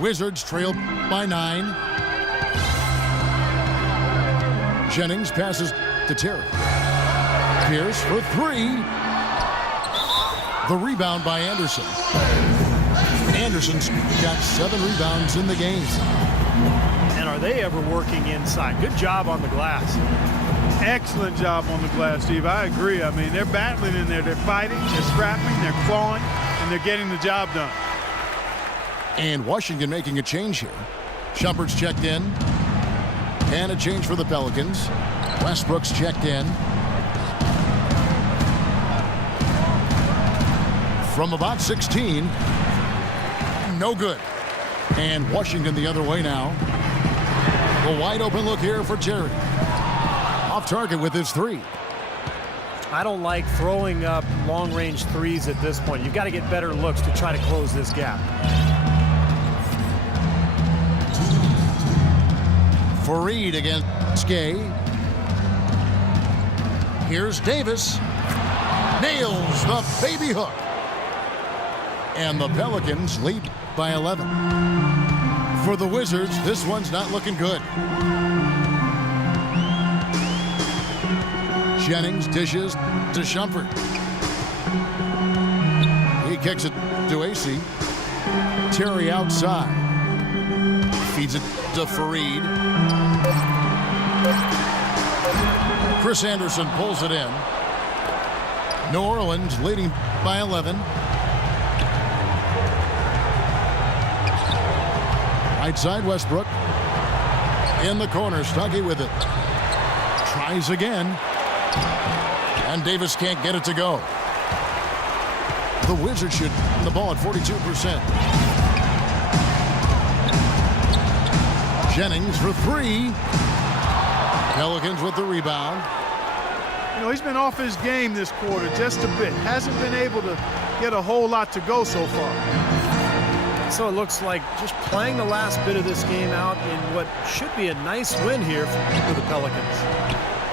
Wizards trail by 9. Jennings passes to Terry. Pierce for 3. The rebound by Anderson. Anderson's got 7 rebounds in the game. And are they ever working inside? Good job on the glass. Excellent job on the glass, Steve. I agree. I mean, they're battling in there. They're fighting, they're scrapping, they're clawing, and they're getting the job done. And Washington making a change here. Shumpert's checked in. And a change for the Pelicans. Westbrook's checked in. From about 16. No good. And Washington the other way now. A wide open look here for Terry. Off target with his 3. I don't like throwing up long-range threes at this point. You've got to get better looks to try to close this gap. Fareed against Gay. Here's Davis. Nails the baby hook. And the Pelicans lead by 11. For the Wizards, this one's not looking good. Jennings dishes to Shumpert. He kicks it to AC. Terry outside. Feeds it to Fareed. Chris Anderson pulls it in. New Orleans leading by 11. Right side, Westbrook. In the corner, Stuckey with it. Tries again. And Davis can't get it to go. The Wizards should win the ball at 42%. Jennings for three. Pelicans with the rebound. You know, he's been off his game this quarter just a bit. Hasn't been able to get a whole lot to go so far. So it looks like just playing the last bit of this game out in what should be a nice win here for the Pelicans.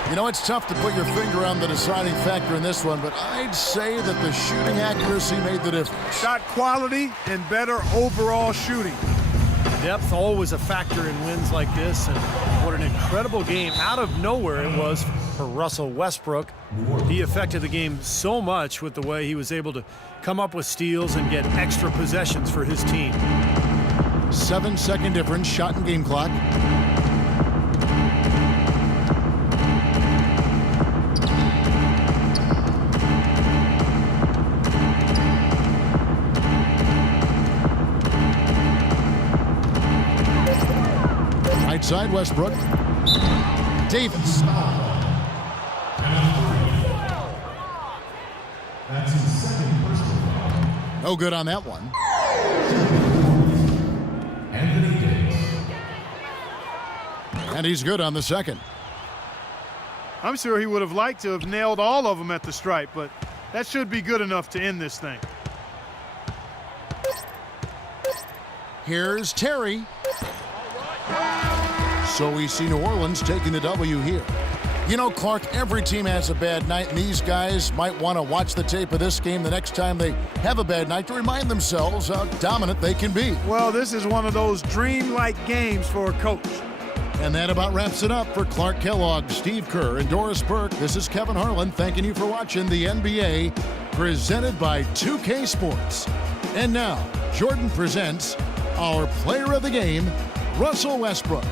You know, it's tough to put your finger on the deciding factor in this one, but I'd say that the shooting accuracy made the difference. Shot quality and better overall shooting. Depth always a factor in wins like this, and what an incredible game out of nowhere it was for Russell Westbrook. He affected the game so much with the way he was able to come up with steals and get extra possessions for his team. 7-second difference, shot and game clock. Right side, Westbrook. Davis. That's his second personal foul. No good on that one. Anthony Davis. And he's good on the second. I'm sure he would have liked to have nailed all of them at the stripe, but that should be good enough to end this thing. Here's Terry. So we see New Orleans taking the W here. You know, Clark, every team has a bad night, and these guys might want to watch the tape of this game the next time they have a bad night to remind themselves how dominant they can be. Well, this is one of those dreamlike games for a coach. And that about wraps it up for Clark Kellogg, Steve Kerr, and Doris Burke. This is Kevin Harlan thanking you for watching the NBA presented by 2K Sports. And now, Jordan presents our player of the game, Russell Westbrook.